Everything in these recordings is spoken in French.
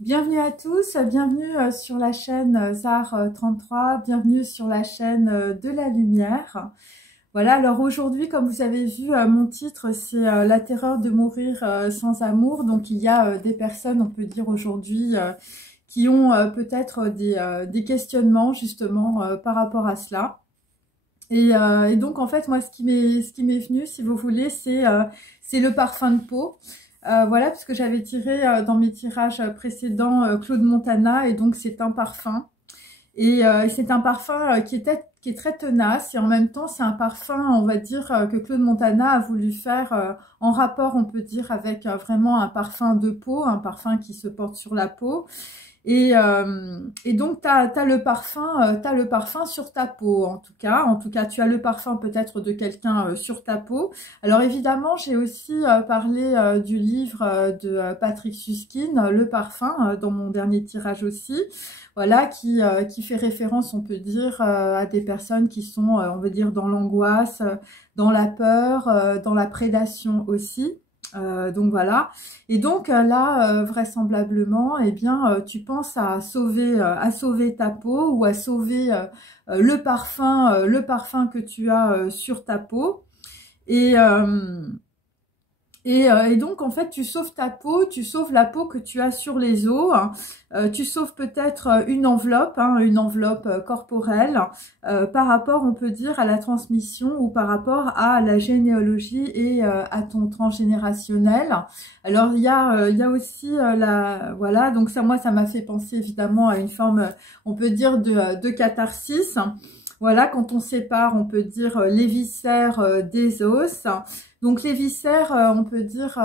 Bienvenue à tous, bienvenue sur la chaîne Zar 33, bienvenue sur la chaîne de la lumière. Voilà, alors aujourd'hui, comme vous avez vu, mon titre c'est la terreur de mourir sans amour. Donc il y a des personnes, on peut dire aujourd'hui, qui ont peut-être des questionnements justement par rapport à cela. Et donc en fait, moi ce qui m'est venu, si vous voulez, c'est le parfum de peau. Voilà, parce que j'avais tiré dans mes tirages précédents Claude Montana, et donc c'est un parfum. Et c'est un parfum qui est très tenace, et en même temps c'est un parfum, on va dire, que Claude Montana a voulu faire en rapport, on peut dire, avec vraiment un parfum de peau, un parfum qui se porte sur la peau. Et donc t'as le parfum sur ta peau, en tout cas. En tout cas, tu as le parfum peut-être de quelqu'un sur ta peau. Alors évidemment, j'ai aussi parlé du livre de Patrick Suskind, Le parfum, dans mon dernier tirage aussi. Voilà, qui fait référence, on peut dire, à des personnes qui sont, on veut dire, dans l'angoisse, dans la peur, dans la prédation aussi. Donc voilà. Et donc là, vraisemblablement, eh bien, tu penses à sauver ta peau, ou à sauver le parfum que tu as sur ta peau. Et, euh, et donc, en fait, tu sauves ta peau, tu sauves la peau que tu as sur les os, hein. Tu sauves peut-être une enveloppe, hein, une enveloppe corporelle, par rapport, on peut dire, à la transmission, ou par rapport à la généalogie et à ton transgénérationnel. Alors, il y a aussi voilà, donc ça, moi, ça m'a fait penser évidemment à une forme, on peut dire, de catharsis. Voilà, quand on sépare, on peut dire, les viscères des os. Donc les viscères, on peut dire,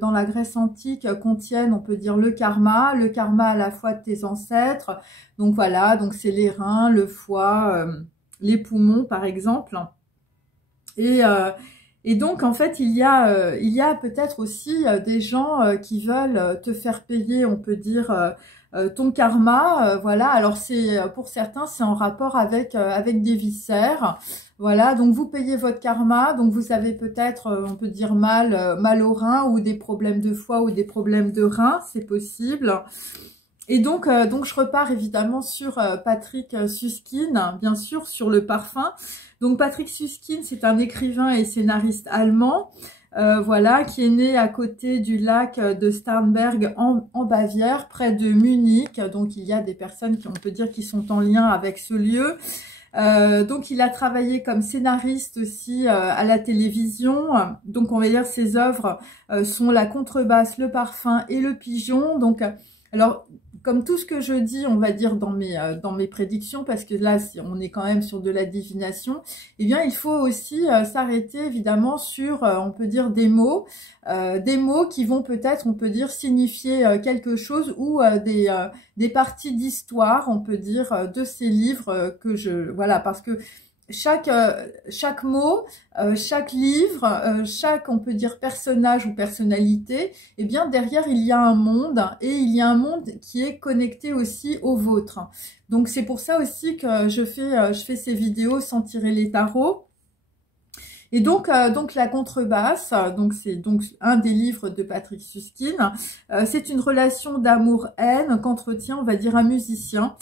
dans la Grèce antique, contiennent, on peut dire, le karma à la fois de tes ancêtres. Donc voilà, donc c'est les reins, le foie, les poumons par exemple. Et, euh, et donc en fait, il y a peut-être aussi des gens qui veulent te faire payer, on peut dire, ton karma. Voilà, alors c'est pour certains, c'est en rapport avec des viscères. Voilà, donc vous payez votre karma, donc vous avez peut-être, on peut dire, mal au rein, ou des problèmes de foie, ou des problèmes de rein, c'est possible. Et donc je repars évidemment sur Patrick Suskind, bien sûr, sur le parfum. Donc Patrick Suskind, c'est un écrivain et scénariste allemand, voilà, qui est né à côté du lac de Starnberg en Bavière, près de Munich. Donc il y a des personnes qui, on peut dire, qui sont en lien avec ce lieu. Donc il a travaillé comme scénariste aussi à la télévision. Donc on va dire ses œuvres sont La Contrebasse, Le Parfum et Le Pigeon. Donc alors, comme tout ce que je dis, on va dire, dans mes prédictions, parce que là, si on est quand même sur de la divination, eh bien, il faut aussi s'arrêter, évidemment, sur, on peut dire, des mots qui vont peut-être, on peut dire, signifier quelque chose, ou des parties d'histoire, on peut dire, de ces livres voilà, parce que chaque mot, chaque livre, chaque, on peut dire, personnage ou personnalité, eh bien derrière il y a un monde, et il y a un monde qui est connecté aussi au vôtre. Donc c'est pour ça aussi que je fais ces vidéos sans tirer les tarots. Et donc La Contrebasse, donc c'est donc un des livres de Patrick Suskind. C'est une relation d'amour-haine qu'entretient, on va dire, un musicien.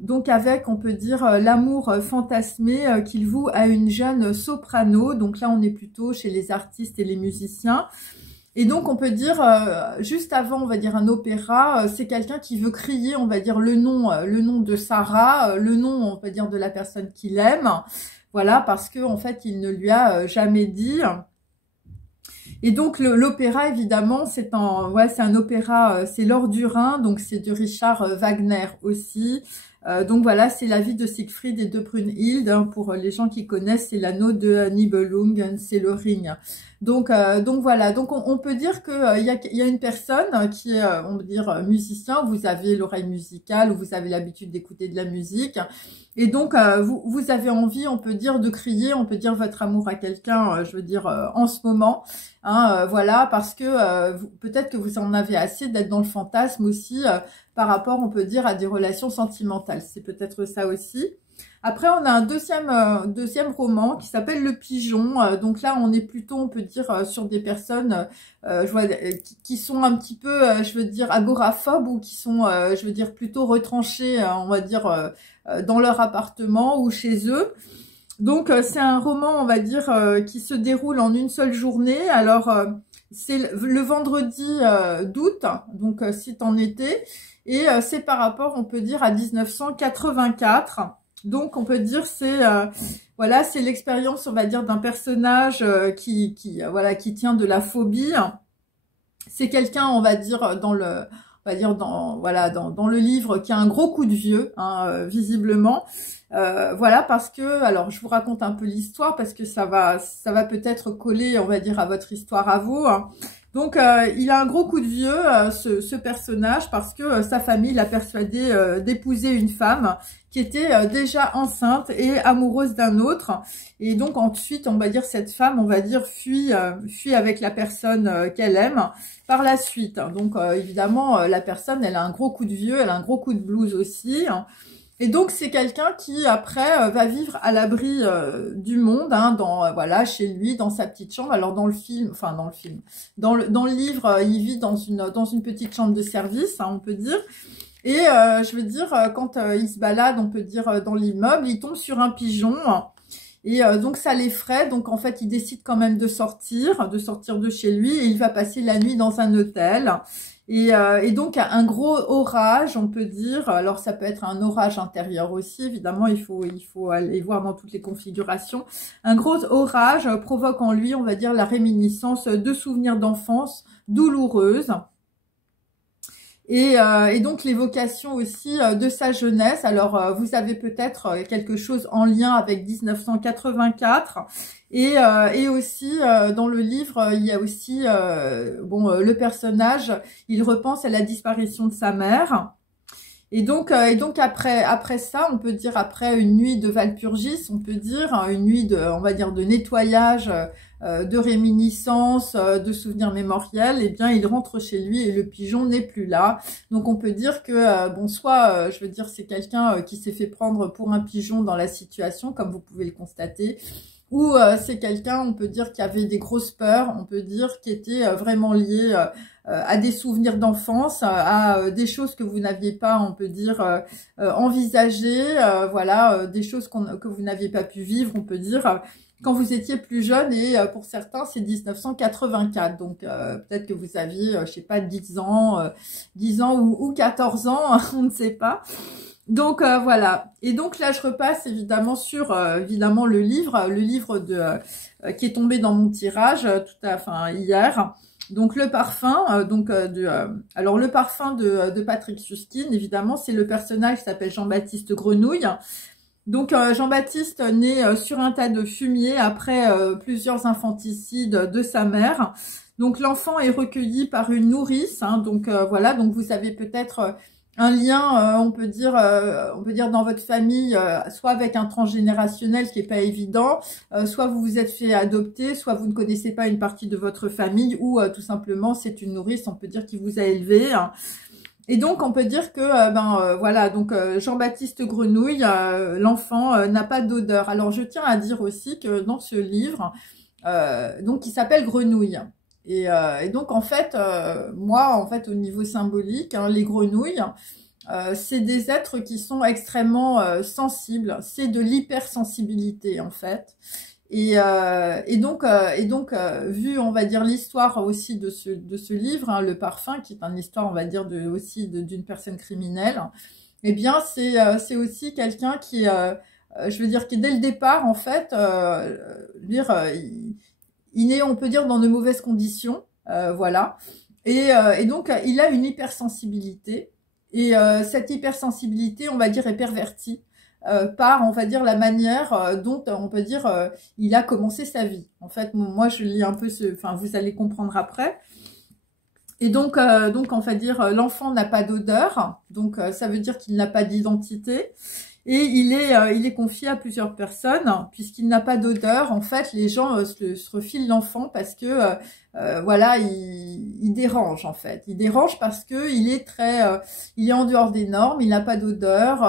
Donc avec, on peut dire, l'amour fantasmé qu'il voue à une jeune soprano. Donc là, on est plutôt chez les artistes et les musiciens. Et donc, on peut dire, juste avant, on va dire, un opéra, c'est quelqu'un qui veut crier, on va dire, le nom de Sarah, le nom, on peut dire, de la personne qu'il aime. Voilà, parce que en fait, il ne lui a jamais dit. Et donc l'opéra, évidemment, c'est un opéra, c'est L'Or du Rhin, donc c'est de Richard Wagner aussi. Donc voilà, c'est la vie de Siegfried et de Brunhilde, hein, pour les gens qui connaissent, c'est l'anneau de Nibelungen, c'est le ring. Donc voilà, donc on peut dire que il y a une personne qui est, on peut dire, musicien. Vous avez l'oreille musicale, ou vous avez l'habitude d'écouter de la musique, et donc vous avez envie, on peut dire, de crier, on peut dire, votre amour à quelqu'un, je veux dire, en ce moment. Hein, voilà, parce que peut-être que vous en avez assez d'être dans le fantasme aussi, par rapport, on peut dire, à des relations sentimentales. C'est peut-être ça aussi. Après, on a un deuxième roman qui s'appelle Le Pigeon. Donc là, on est plutôt, on peut dire, sur des personnes je vois, qui sont un petit peu, je veux dire, agoraphobes ou qui sont, je veux dire, plutôt retranchées, on va dire, dans leur appartement ou chez eux. Donc, c'est un roman, on va dire, qui se déroule en une seule journée. Alors, c'est le vendredi d'août, donc c'est en été. Et c'est par rapport, on peut dire, à 1984. Donc, on peut dire c'est voilà, c'est l'expérience, on va dire, d'un personnage voilà, qui tient de la phobie. C'est quelqu'un, on va dire, voilà, dans le livre, qui a un gros coup de vieux, hein, visiblement. Voilà, parce que, alors, je vous raconte un peu l'histoire parce que ça va peut-être coller, on va dire, à votre histoire à vous, hein. Donc, il a un gros coup de vieux, ce personnage, parce que sa famille l'a persuadé d'épouser une femme qui était déjà enceinte et amoureuse d'un autre. Et donc, ensuite, on va dire, cette femme, on va dire, fuit avec la personne qu'elle aime par la suite. Donc, évidemment, la personne, elle a un gros coup de vieux, elle a un gros coup de blues aussi. Et donc, c'est quelqu'un qui, après, va vivre à l'abri du monde, hein, voilà, chez lui, dans sa petite chambre. Alors, dans le livre, il vit dans une petite chambre de service, hein, on peut dire. Et je veux dire, quand il se balade, on peut dire, dans l'immeuble, il tombe sur un pigeon. Et donc, ça l'effraie. Donc, en fait, il décide quand même de sortir de chez lui. Et il va passer la nuit dans un hôtel. Et donc, un gros orage, on peut dire. Alors, ça peut être un orage intérieur aussi. Évidemment, il faut aller voir dans toutes les configurations. Un gros orage provoque en lui, on va dire, la réminiscence de souvenirs d'enfance douloureuses. Et donc l'évocation aussi de sa jeunesse. Alors vous avez peut-être quelque chose en lien avec 1984 et aussi dans le livre il y a aussi le personnage, il repense à la disparition de sa mère. Et donc après ça, on peut dire après une nuit de Walpurgis, on peut dire une nuit on va dire de nettoyage, de réminiscence, de souvenirs mémoriels, eh bien il rentre chez lui et le pigeon n'est plus là. Donc on peut dire que soit je veux dire c'est quelqu'un qui s'est fait prendre pour un pigeon dans la situation, comme vous pouvez le constater. Ou c'est quelqu'un, on peut dire, qui avait des grosses peurs, on peut dire, qui était vraiment lié à des souvenirs d'enfance, à des choses que vous n'aviez pas, on peut dire, envisagées, voilà, des choses que vous n'aviez pas pu vivre, on peut dire, quand vous étiez plus jeune. Et pour certains, c'est 1984. Donc, peut-être que vous aviez, je sais pas, 10 ans ou 14 ans, on ne sait pas. Donc voilà. Et donc là je repasse évidemment sur évidemment le livre qui est tombé dans mon tirage hier. Donc le parfum alors le parfum de Patrick Suskind, évidemment, c'est le personnage qui s'appelle Jean-Baptiste Grenouille. Donc Jean-Baptiste naît sur un tas de fumier après plusieurs infanticides de sa mère. Donc l'enfant est recueilli par une nourrice, hein, donc voilà, donc vous avez peut-être un lien, on peut dire dans votre famille, soit avec un transgénérationnel qui est pas évident, soit vous vous êtes fait adopter, soit vous ne connaissez pas une partie de votre famille, ou tout simplement c'est une nourrice, on peut dire, qui vous a élevé, hein. Et donc on peut dire que voilà, donc Jean-Baptiste Grenouille, l'enfant n'a pas d'odeur. Alors je tiens à dire aussi que dans ce livre, donc il s'appelle Grenouille. Et donc en fait, moi en fait au niveau symbolique, hein, les grenouilles, c'est des êtres qui sont extrêmement sensibles. C'est de l'hypersensibilité en fait. Et donc vu, on va dire, l'histoire aussi de ce livre, hein, Le Parfum, qui est une histoire, on va dire, d'une personne criminelle, eh bien c'est aussi quelqu'un qui je veux dire, qui dès le départ en fait il est, on peut dire, dans de mauvaises conditions, voilà. Et donc, il a une hypersensibilité. Et cette hypersensibilité, on va dire, est pervertie par, on va dire, la manière dont, on peut dire, il a commencé sa vie. En fait, moi, je lis un peu enfin, vous allez comprendre après. Et donc on va dire, l'enfant n'a pas d'odeur. Donc, ça veut dire qu'il n'a pas d'identité. Et il est confié à plusieurs personnes, puisqu'il n'a pas d'odeur. En fait, les gens se refilent l'enfant parce que voilà, il dérange en fait. Il dérange parce que il est en dehors des normes. Il n'a pas d'odeur.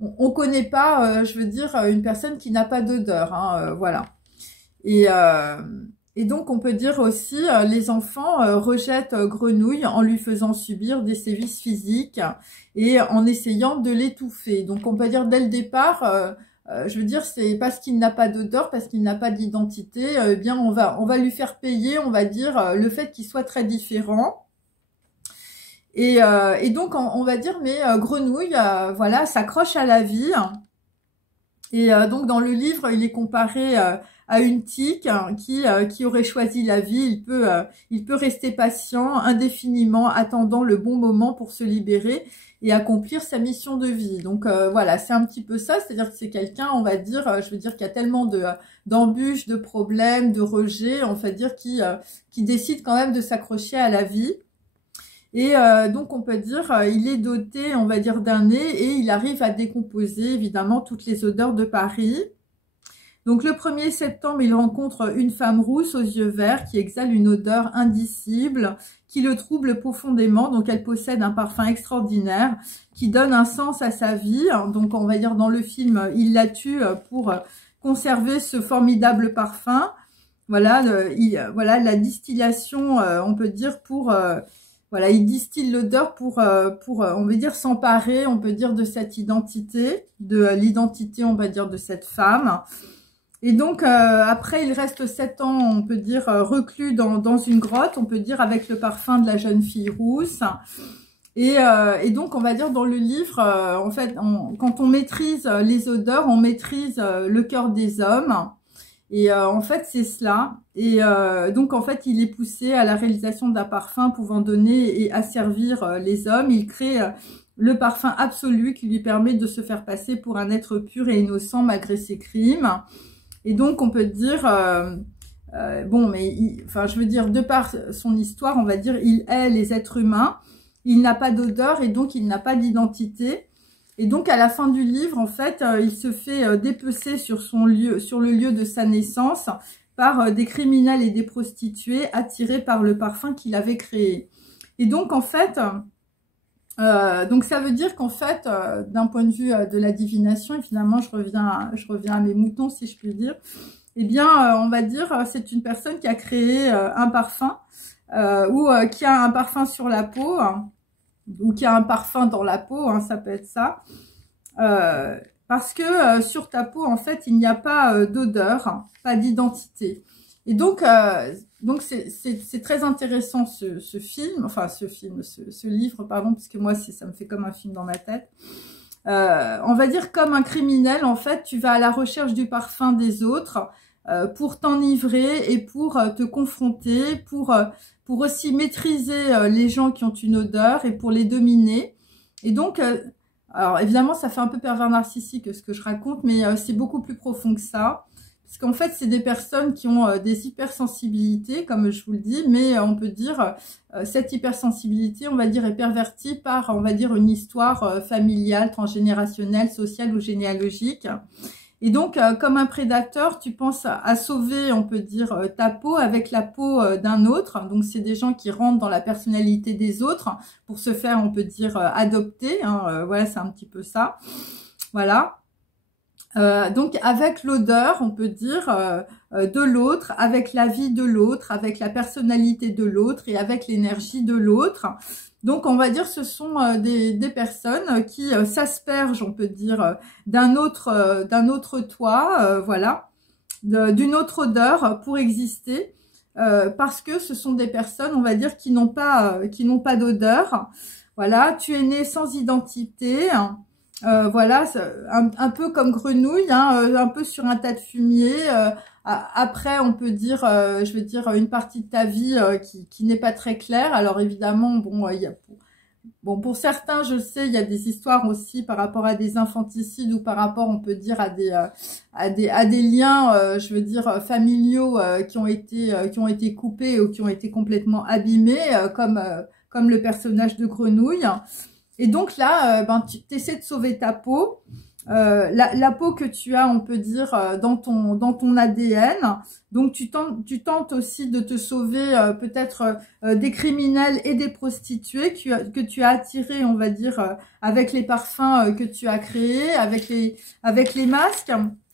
on connaît pas, je veux dire, une personne qui n'a pas d'odeur, hein, voilà. Et donc, on peut dire aussi, les enfants rejettent Grenouille en lui faisant subir des sévices physiques et en essayant de l'étouffer. Donc, on peut dire dès le départ, je veux dire, c'est parce qu'il n'a pas d'odeur, parce qu'il n'a pas d'identité, eh bien, on va lui faire payer, on va dire, le fait qu'il soit très différent. Et donc, on va dire, mais Grenouille, voilà, s'accroche à la vie. Et donc, dans le livre, il est comparé à une tique qui aurait choisi la vie. Il peut rester patient indéfiniment, attendant le bon moment pour se libérer et accomplir sa mission de vie. Donc, voilà, c'est un petit peu ça. C'est-à-dire que c'est quelqu'un, on va dire, je veux dire, qui a tellement d'embûches, de problèmes, de rejets, on va dire, qui décide quand même de s'accrocher à la vie. Et donc, on peut dire, il est doté, on va dire, d'un nez et il arrive à décomposer, évidemment, toutes les odeurs de Paris. Donc, le 1er septembre, il rencontre une femme rousse aux yeux verts qui exhale une odeur indicible, qui le trouble profondément. Donc, elle possède un parfum extraordinaire qui donne un sens à sa vie. Donc, on va dire, dans le film, il la tue pour conserver ce formidable parfum. Voilà, voilà la distillation, on peut dire, pour... voilà, il distille l'odeur pour, on va dire, s'emparer, on peut dire, de cette identité, de l'identité, on va dire, de cette femme. Et donc, après, il reste 7 ans, on peut dire, reclus dans une grotte, on peut dire, avec le parfum de la jeune fille rousse. Et donc, on va dire, dans le livre, en fait, quand on maîtrise les odeurs, on maîtrise le cœur des hommes. Et en fait, c'est cela. Et donc, en fait, il est poussé à la réalisation d'un parfum pouvant donner et asservir les hommes. Il crée le parfum absolu qui lui permet de se faire passer pour un être pur et innocent malgré ses crimes. Et donc, on peut dire, bon, mais, enfin, je veux dire, de par son histoire, on va dire, il hait les êtres humains. Il n'a pas d'odeur et donc il n'a pas d'identité. Et donc, à la fin du livre, en fait, il se fait dépecer sur le lieu de sa naissance par des criminels et des prostituées attirés par le parfum qu'il avait créé. Et donc, en fait, donc ça veut dire qu'en fait, d'un point de vue de la divination, et finalement, je reviens à mes moutons, si je puis dire, eh bien, on va dire, c'est une personne qui a créé un parfum ou qui a un parfum sur la peau, hein, ou qui a un parfum dans la peau, hein, ça peut être ça, parce que sur ta peau, en fait, il n'y a pas d'odeur, hein, pas d'identité. Et donc c'est très intéressant ce film, enfin ce livre, pardon, parce que moi, ça me fait comme un film dans ma tête. On va dire comme un criminel, en fait, tu vas à la recherche du parfum des autres pour t'enivrer et pour te confronter, pour aussi maîtriser les gens qui ont une odeur et pour les dominer. Et donc, alors évidemment, ça fait un peu pervers narcissique ce que je raconte, mais c'est beaucoup plus profond que ça. Parce qu'en fait, c'est des personnes qui ont des hypersensibilités, comme je vous le dis, mais on peut dire cette hypersensibilité, on va dire, est pervertie par, on va dire, une histoire familiale, transgénérationnelle, sociale ou généalogique. Et donc, comme un prédateur, tu penses à sauver, on peut dire, ta peau avec la peau d'un autre. Donc, c'est des gens qui rentrent dans la personnalité des autres pour se faire, on peut dire, adopter. Hein, voilà, c'est un petit peu ça. Voilà. Donc, avec l'odeur, on peut dire, de l'autre, avec la vie de l'autre, avec la personnalité de l'autre et avec l'énergie de l'autre. Donc, on va dire, ce sont des personnes qui s'aspergent, on peut dire, d'un autre toit, voilà, d'une autre odeur pour exister, parce que ce sont des personnes, on va dire, qui n'ont pas d'odeur. Voilà, tu es né sans identité. Voilà, un peu comme Grenouille, hein, un peu sur un tas de fumier. Après, on peut dire, je veux dire, une partie de ta vie qui n'est pas très claire. Alors évidemment, bon, pour certains, je sais, il y a des histoires aussi par rapport à des infanticides ou par rapport, on peut dire, à des liens, je veux dire, familiaux qui ont été coupés ou qui ont été complètement abîmés, comme le personnage de Grenouille. Et donc là, tu essaies de sauver ta peau. la peau que tu as, on peut dire, dans ton ADN. Donc, tu tentes aussi de te sauver peut-être des criminels et des prostituées que tu as attirés, on va dire, avec les parfums que tu as créés, avec les masques,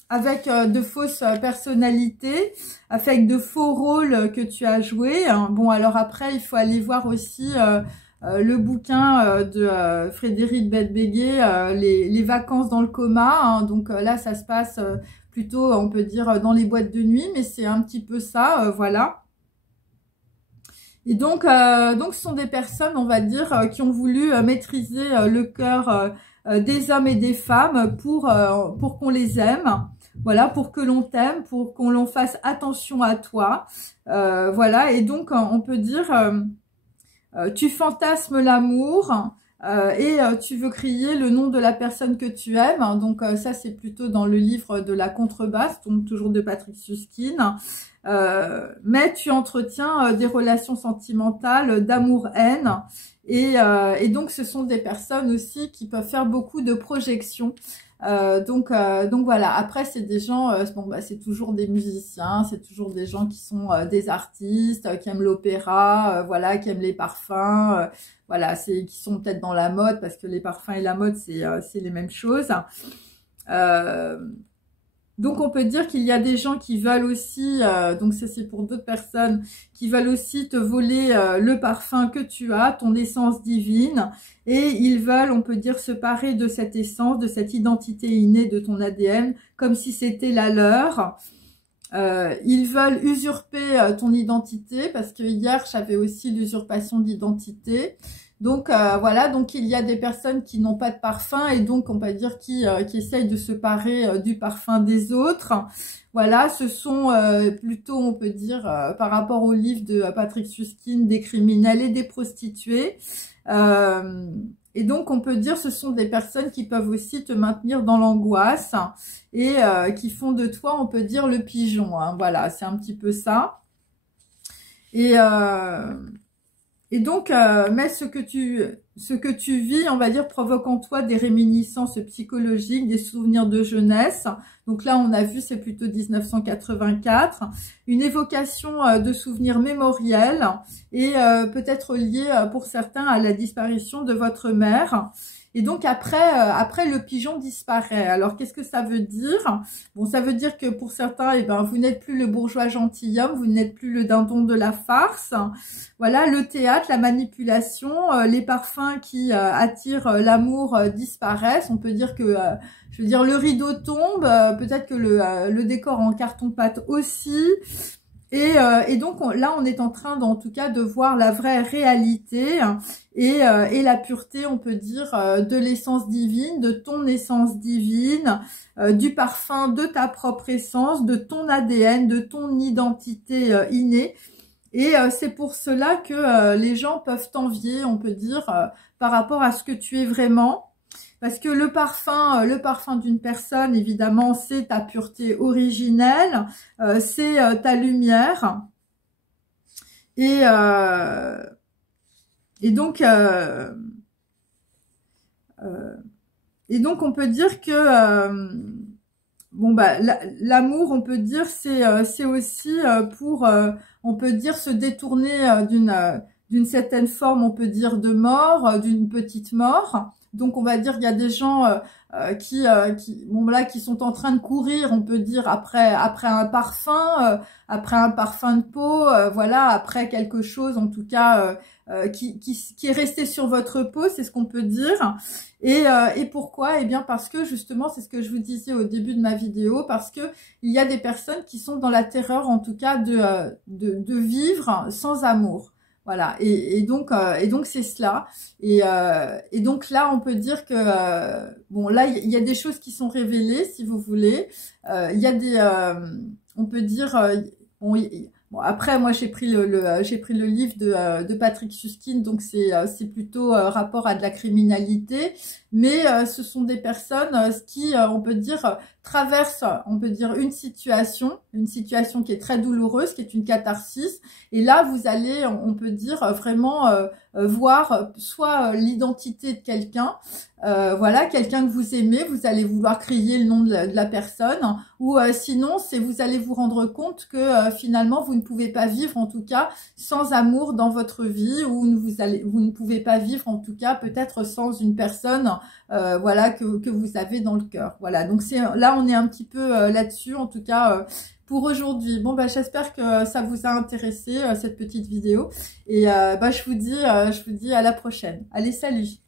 avec de fausses personnalités, avec de faux rôles que tu as joués. Bon, alors après, il faut aller voir aussi le bouquin de Frédéric Beigbeder, les vacances dans le coma. Hein. Donc là, ça se passe plutôt, on peut dire, dans les boîtes de nuit, mais c'est un petit peu ça, voilà. Et donc, ce sont des personnes, on va dire, qui ont voulu maîtriser le cœur des hommes et des femmes pour qu'on les aime. Voilà, pour que l'on t'aime, pour qu'on l'on fasse attention à toi. Voilà, et donc, on peut dire... tu fantasmes l'amour et tu veux crier le nom de la personne que tu aimes. Donc ça, c'est plutôt dans le livre de la contrebasse, donc toujours de Patrick Suskind. Mais tu entretiens des relations sentimentales d'amour-haine. Et donc, ce sont des personnes aussi qui peuvent faire beaucoup de projections. Donc voilà. Après, c'est des gens, bon, bah, c'est toujours des musiciens, c'est toujours des gens qui sont des artistes, qui aiment l'opéra, voilà, qui aiment les parfums, voilà, qui sont peut-être dans la mode parce que les parfums et la mode, c'est les mêmes choses. Donc, on peut dire qu'il y a des gens qui veulent aussi, donc ça c'est pour d'autres personnes, qui veulent aussi te voler le parfum que tu as, ton essence divine, et ils veulent, on peut dire, se parer de cette essence, de cette identité innée de ton ADN, comme si c'était la leur. Ils veulent usurper ton identité, parce que hier, j'avais aussi l'usurpation d'identité. Donc voilà, donc il y a des personnes qui n'ont pas de parfum et donc on peut dire qui essayent de se parer du parfum des autres. Voilà, ce sont plutôt, on peut dire, par rapport au livre de Patrick Suskind, des criminels et des prostituées. Et donc on peut dire ce sont des personnes qui peuvent aussi te maintenir dans l'angoisse et qui font de toi, on peut dire, le pigeon. Hein. Voilà, c'est un petit peu ça. Et donc, mais ce que tu vis, on va dire, provoque en toi des réminiscences psychologiques, des souvenirs de jeunesse. Donc là, on a vu, c'est plutôt 1984. Une évocation de souvenirs mémoriels et peut-être liés pour certains à la disparition de votre mère. Et donc après le pigeon disparaît. Alors qu'est-ce que ça veut dire? Bon, ça veut dire que pour certains, eh ben, vous n'êtes plus le bourgeois gentilhomme, vous n'êtes plus le dindon de la farce. Voilà, le théâtre, la manipulation, les parfums qui attirent l'amour disparaissent. On peut dire que, je veux dire, le rideau tombe, peut-être que le décor en carton-pâte aussi. Et donc là, on est en train, en tout cas, de voir la vraie réalité et la pureté, on peut dire, de l'essence divine, de ton essence divine, du parfum de ta propre essence, de ton ADN, de ton identité innée. Et c'est pour cela que les gens peuvent t'envier, on peut dire, par rapport à ce que tu es vraiment. Parce que le parfum d'une personne, évidemment, c'est ta pureté originelle, c'est ta lumière. Et donc, on peut dire que bon bah l'amour, on peut dire, c'est aussi pour, on peut dire, se détourner d'une certaine forme, on peut dire, de mort, d'une petite mort. Donc, on va dire qu'il y a des gens qui sont en train de courir, on peut dire, après un parfum de peau, voilà, après quelque chose, en tout cas, qui est resté sur votre peau, c'est ce qu'on peut dire. Et pourquoi? Eh bien, parce que justement, c'est ce que je vous disais au début de ma vidéo, parce que il y a des personnes qui sont dans la terreur, en tout cas, de vivre sans amour. Voilà, et donc c'est cela. Et donc là, on peut dire que bon, là, il y a des choses qui sont révélées, si vous voulez. Il y a des, on peut dire, bon, après, moi, j'ai pris le livre de Patrick Suskind, donc c'est plutôt rapport à de la criminalité, mais ce sont des personnes qui, on peut dire, traverse, on peut dire, une situation qui est très douloureuse, qui est une catharsis. Et là, vous allez, on peut dire, vraiment voir soit l'identité de quelqu'un, voilà, quelqu'un que vous aimez, vous allez vouloir crier le nom de la personne, ou sinon, c'est vous allez vous rendre compte que finalement, vous ne pouvez pas vivre, en tout cas, sans amour dans votre vie, ou vous ne pouvez pas vivre, en tout cas, peut-être sans une personne, voilà, que vous avez dans le cœur. Voilà, donc là, on est un petit peu là-dessus, en tout cas, pour aujourd'hui. Bon, bah, j'espère que ça vous a intéressé, cette petite vidéo. Et bah, je vous dis à la prochaine. Allez, salut!